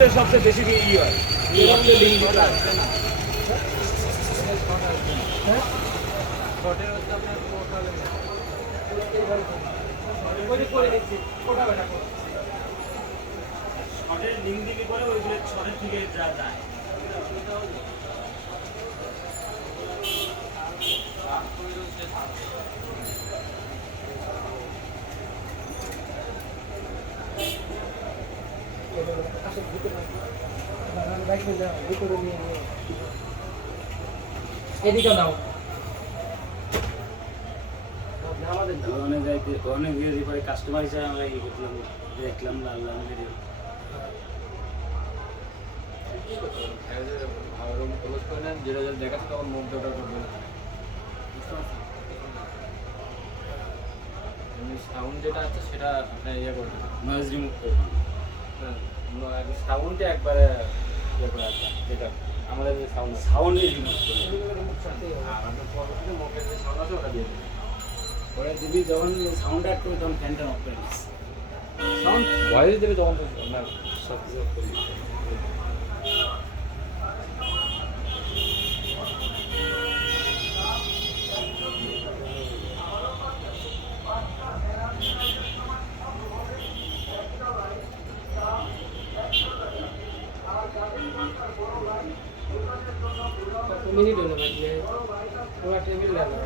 সবচেয়ে বেশি ই হয় সবচেয়ে লিঙ্ক দিতে আসছে না শর্টের লিঙ্ক দিবি করে ওইগুলো শর্টের থেকে যা যায় এদিকে দাও অনেক ভিডিও পরে কাস্টমার হিসেবে আমরা ইয়ে করলাম দেখলাম লাল লাল ভিডিও যেটা যেটা দেখাচ্ছে তখন মুখ ওটা করবে সাউন্ড যেটা আছে সেটা আপনার ইয়ে করবে নয়েজ রিমুভ করবেন সাউন্ডটা একবারে ইয়ে করে রাখবেন যেটা আমাদের যে সাউন্ড সাউন্ডে রিমুভ করবেন আর আপনার পরবর্তীতে মুখের যে সাউন্ড আছে ওটা দিয়ে দেবেন পরে দিবি যখন সাউন্ড অ্যাড করবি তখন ফ্যানটা অফ করে দিস সাউন্ড ভয়েস দেবে তখন তো আপনার সব কিছু করে দিবে। মিনিট হলো বাজলে পুরো টেবিল লাগা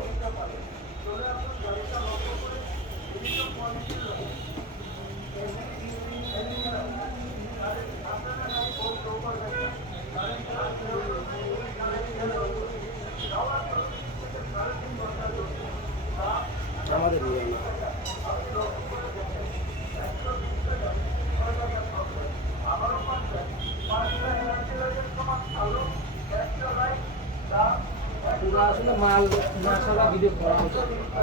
আমাদের নিয়ে আসলে মাল না ছাড়া ভিডিও করা